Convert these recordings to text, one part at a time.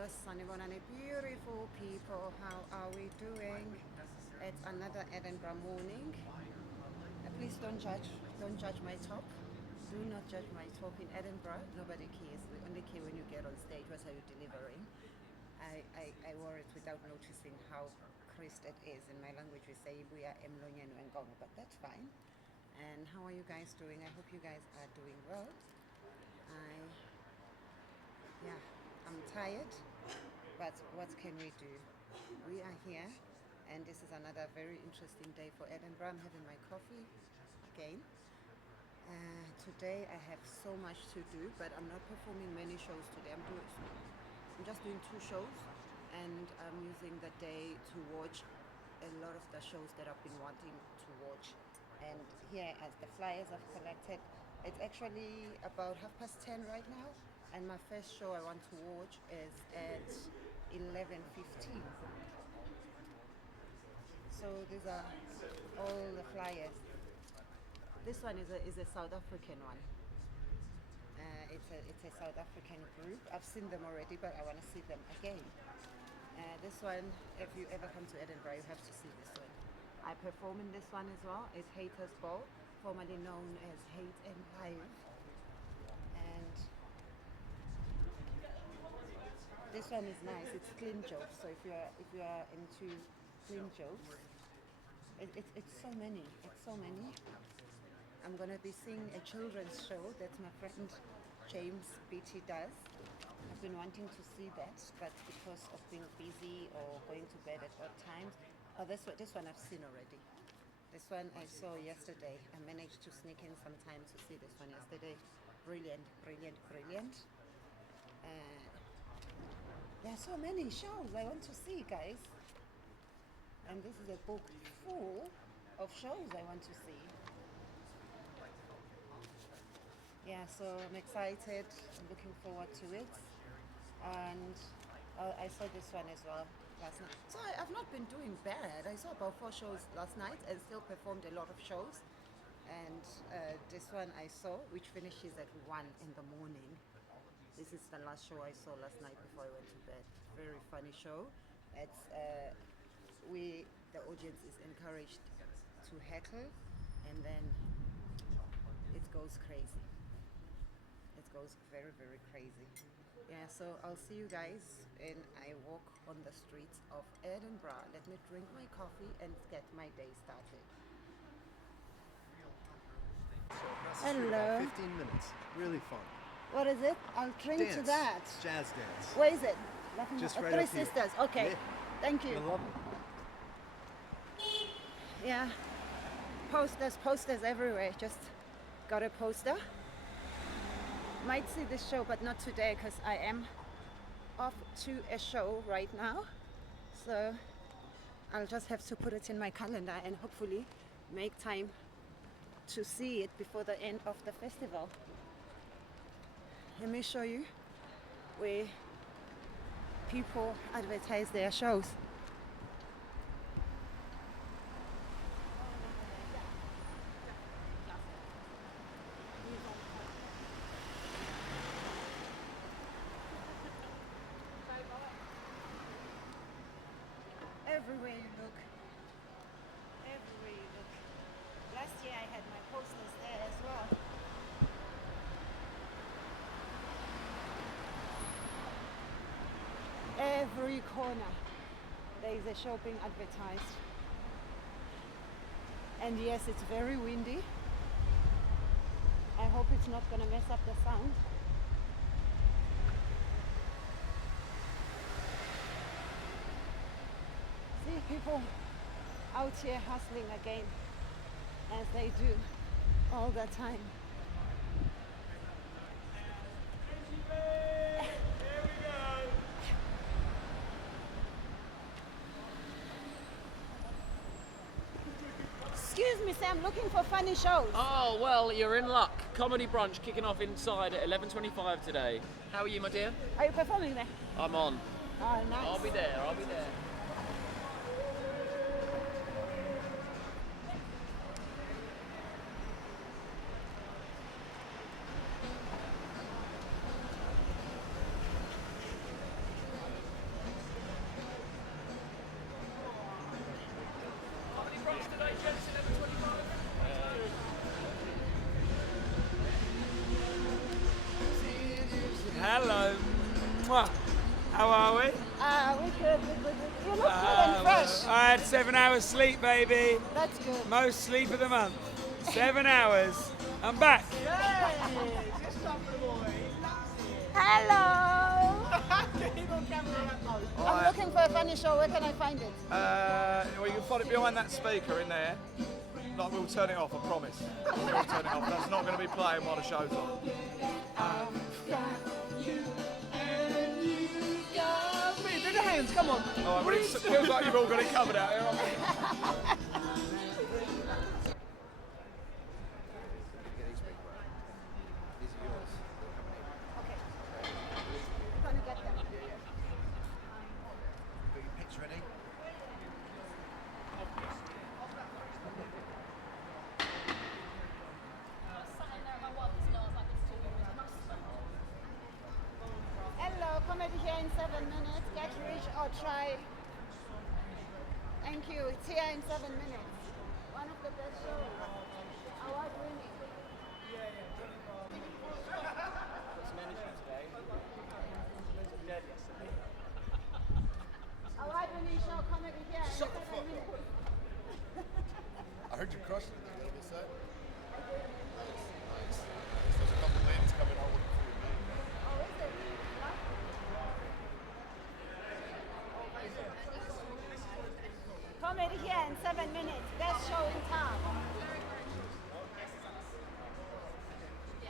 Hello, sunny Bonani, beautiful people. How are we doing? It's another Edinburgh morning. Please don't judge. Don't judge my talk. Do not judge my talk in Edinburgh. Nobody cares. We only care when you get on stage. What are you delivering? I wore it without noticing how crisp it is. In my language, we say we are emlonyeni wenkomo, but that's fine. And how are you guys doing? I hope you guys are doing well. I Yeah, I'm tired, but what can we do? We are here, and this is another very interesting day for Edinburgh. I'm having my coffee again. Today I have so much to do, but I'm not performing many shows today. I'm just doing 2 shows, and I'm using the day to watch a lot of the shows that I've been wanting to watch. And here, as the flyers I've collected, it's actually about 10:30 right now, and my first show I want to watch is at 11:15. So these are all the flyers. This one is a South African one. It's a South African group. I've seen them already, but I want to see them again. This one, if you ever come to Edinburgh, you have to see this one. I perform in this one as well. It's Haters Ball, formerly known as Hate and Live. And this one is nice. It's clean jokes. So if you are into clean jokes, it's so many. It's so many. I'm gonna be seeing a children's show that my friend James Beatty does. I've been wanting to see that, but because of being busy or going to bed at odd times, this one I've seen already. This one I saw yesterday. I managed to sneak in some time to see this one yesterday. Brilliant, brilliant, brilliant. There are so many shows I want to see, guys. And this is a book full of shows I want to see. Yeah, so I'm excited. I'm looking forward to it. And I saw this one as well last night. So I've not been doing bad. I saw about 4 shows last night and still performed a lot of shows. And this one I saw, which finishes at 1 in the morning. This is the last show I saw last night before I went to bed. Very funny show. It's the audience is encouraged to heckle, and then it goes crazy. It goes very, very crazy. Yeah, so I'll see you guys when I walk on the streets of Edinburgh. Let me drink my coffee and get my day started. Hello. 15 minutes. Really fun. What is it? I'll drink Dance. to that. Jazz dance. Where is it? Just right Three up here. Sisters. Okay. Yeah. Thank you. I love it. Yeah. Posters everywhere. Just got a poster. Might see this show, but not today because I am off to a show right now. So I'll just have to put it in my calendar and hopefully make time to see it before the end of the festival. Let me show you where people advertise their shows. Everywhere you look. Everywhere you look. Last year I had my posters there as well. Every corner there is a show being advertised. And yes, it's very windy. I hope it's not going to mess up the sound. See people out here hustling again, as they do all the time. Here we go. Excuse me, sir, I'm looking for funny shows. Oh, well, you're in luck. Comedy brunch kicking off inside at 11:25 today. How are you, my dear? Are you performing there? I'm on. Oh, nice. I'll be there. Hello. Mwah. How are we? We're good. You look good and fresh. I had 7 hours sleep, baby. That's good. Most sleep of the month. 7 hours. I'm back. Hello. I'm looking for a funny show. Where can I find it? Well, you can find it behind that speaker in there. Like, we'll turn it off, I promise. We'll turn it off. That's not going to be playing while the show's on. Do the hands, come on. All right, well, it feels like you've all got it covered out here. Gonna get them. Got your picks ready? Hello, comedy here in 7 minutes. Get rich or try. Thank you. It's here in 7 minutes. One of the best shows. Award winning. Award winning show, comedy here in 7 minutes. I heard you crushing it. Did you get set? Nice. There's a couple ladies coming out with food. Oh, is it? Comedy here in 7 minutes. Best show in town.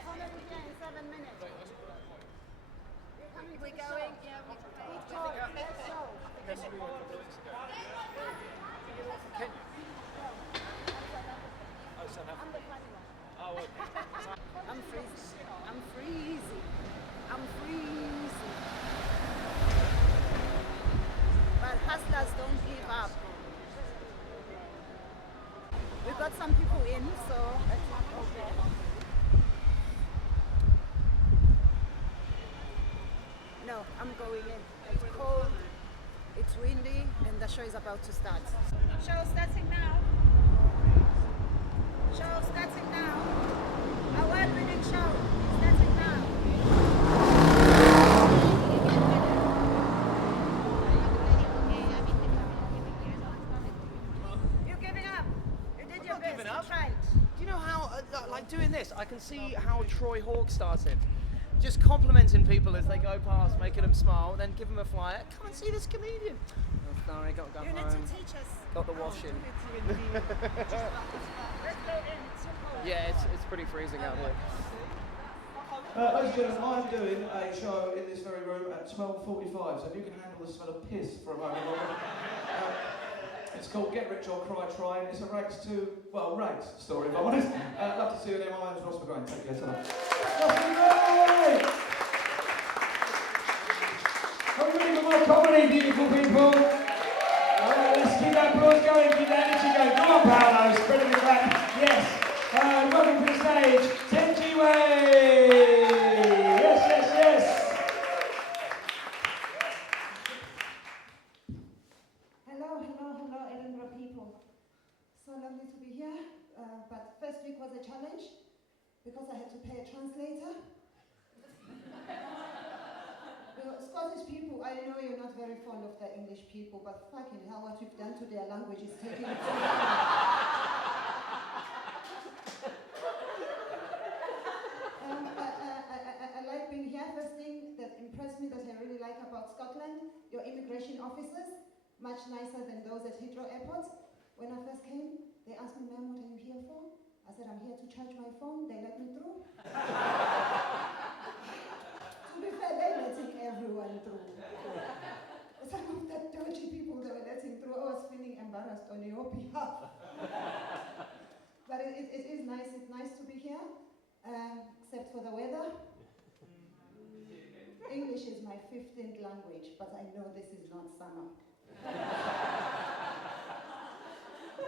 Comedy here in 7 minutes. We're going. Yeah, best show. I'm the funny one. I'm freezing. I'm freezing. I'm freezing. But hustlers don't give up. We got some people in, so it's not okay. No, I'm going in. It's cold, it's windy, and the show is about to start. Show starting now. Show starting now. Award-winning show starting now. You're giving up. You did your best. Giving up. You tried. Do you know how, like doing this, I can see how Troy Hawk started. Just complimenting people as they go past, making them smile, then give them a flyer. Come and see this comedian. Oh, sorry, got to go You need home. to teach us. Got the washing. Let's go in. It's so cold. Yeah, it's pretty freezing out here. Ladies and gentlemen, I'm doing a show in this very room at 12:45, so if you can handle the smell of piss for a moment longer. It's called Get Rich or Cry Trying. It's a rags story, if I'm honest. Love to see you there. My name's Ross McGrain. Take care, ta-ra. Ross McGrain! Are we ready for more comedy, beautiful people? Alright, let's keep that applause going, keep that energy going. Come on, Paolo, spread it back. Yes. Welcome to the stage, Tenji Wei! Yes. Hello, Edinburgh people. So lovely to be here. But first week was a challenge because I had to pay a translator. Scottish people, I know you're not very fond of the English people, but fucking hell, what we've done to their language is taking it too I like being here. First thing that impressed me that I really like about Scotland, your immigration officers, much nicer than those at Heathrow Airport. When I first came, they asked me, ma'am, what are you here for? I said, I'm here to charge my phone. They let me through. To be fair, they're letting everyone through. Some of the dodgy people they were letting through, I was feeling embarrassed on your behalf. But it is nice. It's nice to be here, except for the weather. English is my 15th language, but I know this is not summer.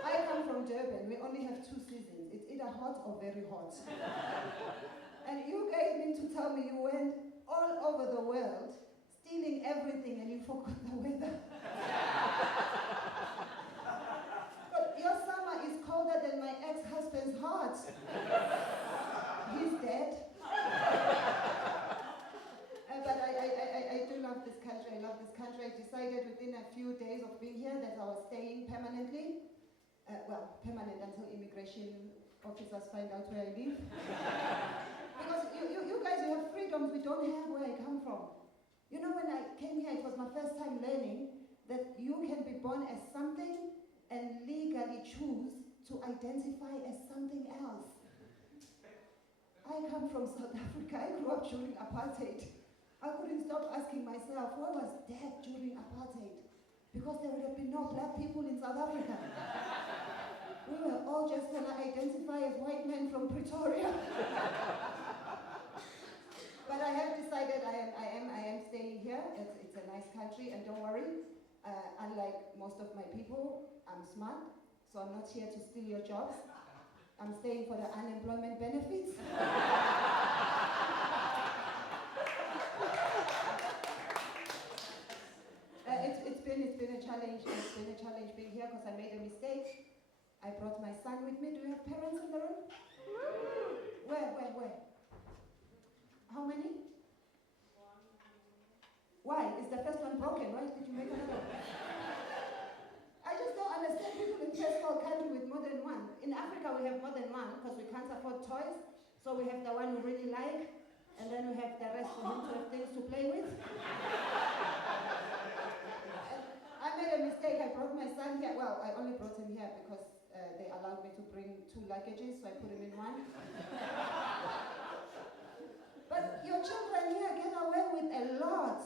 I come from Durban. We only have 2 seasons. It's either hot or very hot. And you guys mean to tell me you went all over the world stealing everything and you forgot the weather? But your summer is colder than my ex-husband's heart. He's dead. But country. I love this country. I decided within a few days of being here that I was staying permanently. Well, permanent until immigration officers find out where I live. Because you guys, you have freedoms we don't have where I come from. You know, when I came here, it was my first time learning that you can be born as something and legally choose to identify as something else. I come from South Africa. I grew up during apartheid. I couldn't stop asking myself, where was Dad during apartheid? Because there would have been no black people in South Africa. We were all just going to identify as white men from Pretoria. But I have decided I am staying here. It's a nice country, and don't worry. Unlike most of my people, I'm smart, so I'm not here to steal your jobs. I'm staying for the unemployment benefits. It's been a challenge. It's been a challenge being here because I made a mistake. I brought my son with me. Do you have parents in the room? Where? How many? Why? Is the first one broken? Why did you make another one? I just don't understand people in first world country with more than one. In Africa we have more than one because we can't afford toys. So we have the one we really like, and then we have the rest for him to have things to play with. I made a mistake. I brought my son here. Well, I only brought him here because they allowed me to bring 2 luggages, so I put him in one. But your children here get away with a lot.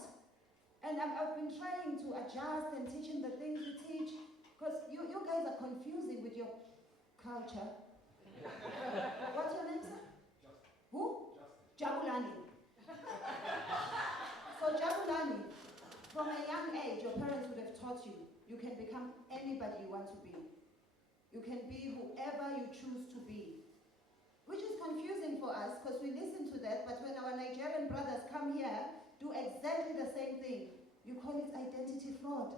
And I've been trying to adjust and teaching the things we teach, because you guys are confusing with your culture. What's your name, sir? Who? Jabulani. So Jabulani, from a young age, your parents would have taught you can become anybody you want to be. You can be whoever you choose to be. Which is confusing for us because we listen to that, but when our Nigerian brothers come here, do exactly the same thing. You call it identity fraud.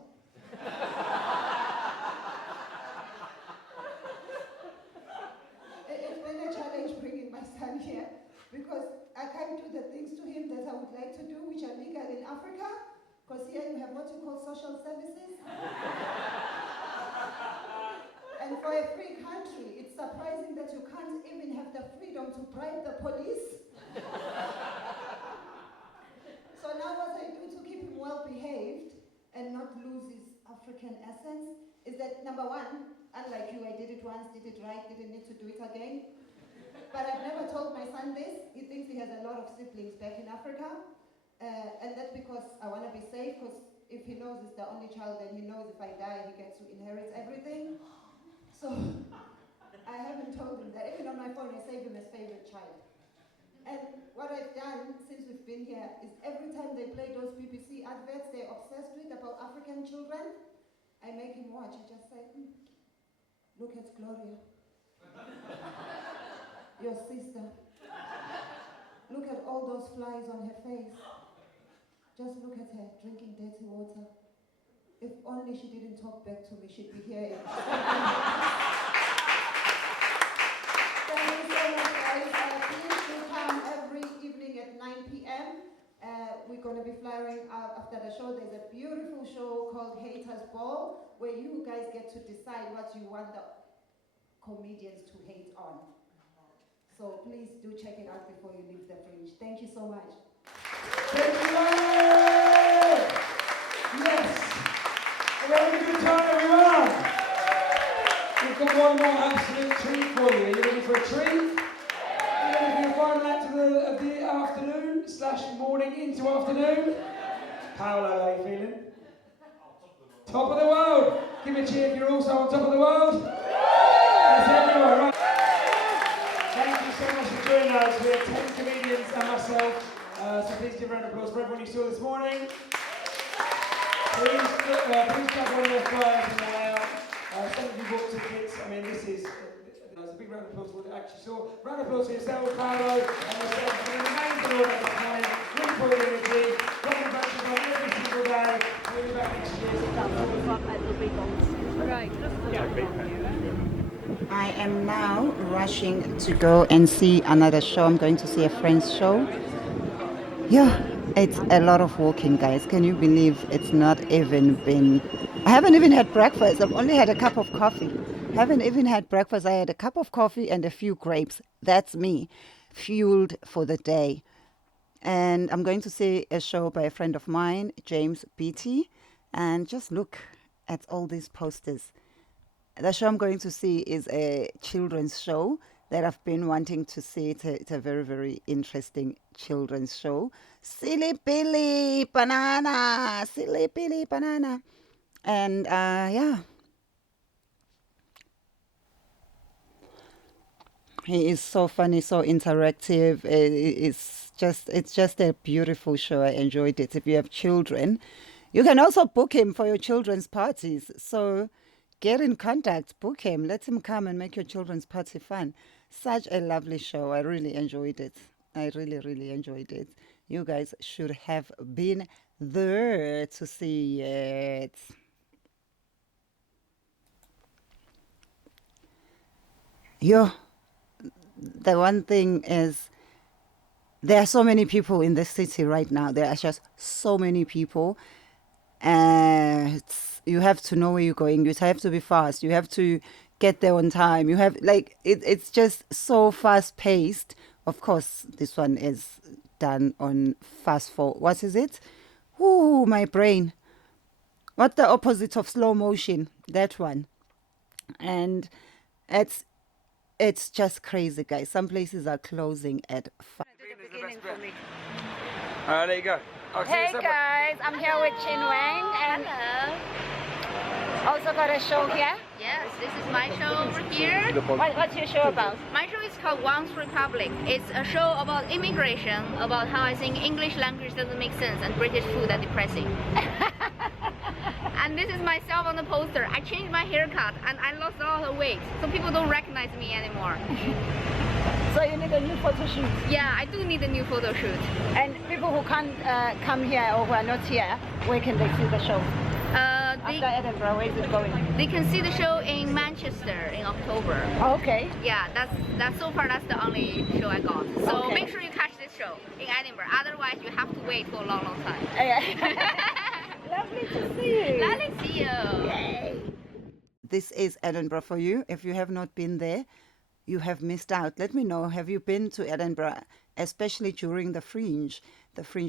It's been a challenge bringing my son here because I can't do the things to him that I would like to do, which are legal in Africa, because here you have what you call social services. And for a free country, it's surprising that you can't even have the freedom to bribe the police. So now what I do to keep him well behaved and not lose his African essence is that, number one, unlike you, I did it once, did it right, didn't need to do it again. But I've never told my son this. He thinks he has a lot of siblings back in Africa. And that's because I want to be safe, because if he knows it's the only child, then he knows if I die, he gets to inherit everything. So I haven't told him that. Even on my phone, I save him as favorite child. And what I've done since we've been here is every time they play those BBC adverts they're obsessed with about African children, I make him watch. I just say, look at Gloria, your sister. Look at all those flies on her face. Just look at her drinking dirty water. If only she didn't talk back to me, she'd be here. Thank you so much, guys. Please do come every evening at 9 p.m. We're going to be flying out after the show. There's a beautiful show called Haters Ball, where you guys get to decide what you want the comedians to hate on. So please do check it out before you leave the Fringe. Thank you so much. Thank you. Yes. We're having a good time, everyone. We've got one more absolute treat for you. Are you ready for a treat? Are you ready for your final act of the afternoon/morning into afternoon? Paolo, how are you feeling? Top of the world. Give me a cheer if you're also on top of the world. That's everyone, right? Thank you so much for joining us. We have 10 comedians and myself. So please give a round of applause for everyone you saw this morning. Please grab one of their flyers on the way out. Some of you bought tickets. I mean, this is a big round of applause for what you actually saw. Round of applause for yourself, Paolo, and yourself for the amazing order this morning. Really cool energy. Welcome back to one every single day. We'll be back next year. I am now rushing to go and see another show. I'm going to see a French show. Yeah, It's a lot of walking, guys. Can you believe it's not even been... I haven't even had breakfast. I've only had a cup of coffee. Haven't even had breakfast. I had a cup of coffee and a few grapes. That's me, fueled for the day. And I'm going to see a show by a friend of mine, James Beatty. And just look at all these posters. The show I'm going to see is a children's show that I've been wanting to see. It's a very, very interesting children's show. Silly Billy Banana. Silly Billy Banana. And yeah. He is so funny, so interactive. It's just a beautiful show. I enjoyed it. If you have children, you can also book him for your children's parties. So get in contact, book him, let him come and make your children's party fun. Such a lovely show. I really enjoyed it. I really, really enjoyed it. You guys should have been there to see it. Yo. The one thing is, there are so many people in this city right now. There are just so many people. You have to know where you're going. You have to be fast. You have to get there on time. You have, like, it's just so fast paced. Of course, this one is done on fast forward. What is it? Ooh, my brain. What's the opposite of slow motion? That one. And it's just crazy, guys. Some places are closing at 5. There you go. Hey guys, I'm here with Chin Wang and also got a show here. Yes, this is my show over here. What's your show about? My show is called One's Republic. It's a show about immigration, about how I think English language doesn't make sense and British food are depressing. And this is myself on the poster. I changed my haircut and I lost all the weight, so people don't recognize me anymore. So you need a new photo shoot. Yeah, I do need a new photo shoot. And people who can't come here or who are not here, where can they see the show? After Edinburgh, where is it going? They can see the show in Manchester in October. Oh, okay. Yeah, that's so far that's the only show I got. So Okay. make sure you catch this show in Edinburgh. Otherwise, you have to wait for a long, long time. Lovely to see you. Lovely to see you. Yay. This is Edinburgh for you. If you have not been there, you have missed out. Let me know, have you been to Edinburgh, especially during the Fringe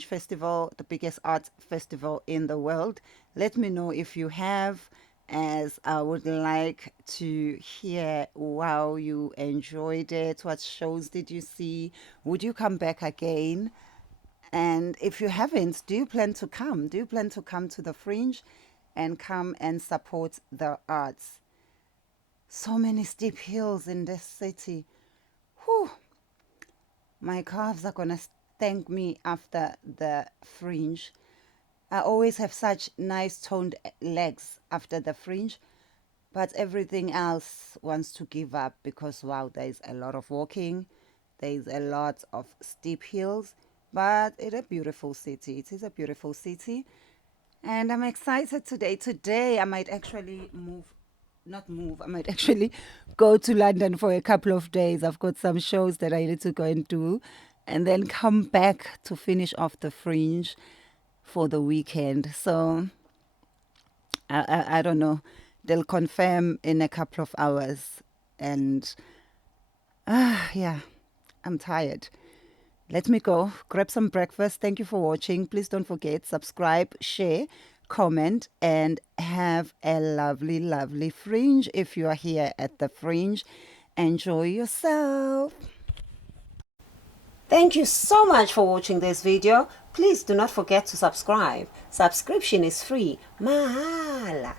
Festival, the biggest arts festival in the world? Let me know if you have, as I would like to hear how you enjoyed it. What shows did you see? Would you come back again? And if you haven't, do you plan to come? Do you plan to come to the Fringe and come and support the arts? So many steep hills in this city. Whew. My calves are gonna thank me after the Fringe. I always have such nice toned legs after the Fringe, but everything else wants to give up because, wow, there's a lot of walking. There's a lot of steep hills, but it's a beautiful city. It is a beautiful city. And I'm excited today. Today I might actually I might actually go to London for a couple of days. I've got some shows that I need to go and do, and then come back to finish off the Fringe for the weekend. So I don't know. They'll confirm in a couple of hours. And yeah, I'm tired. Let me go, grab some breakfast. Thank you for watching. Please don't forget, subscribe, share, comment, and have a lovely, lovely Fringe. If you are here at the Fringe, enjoy yourself. Thank you so much for watching this video. Please do not forget to subscribe. Subscription is free. Mahala.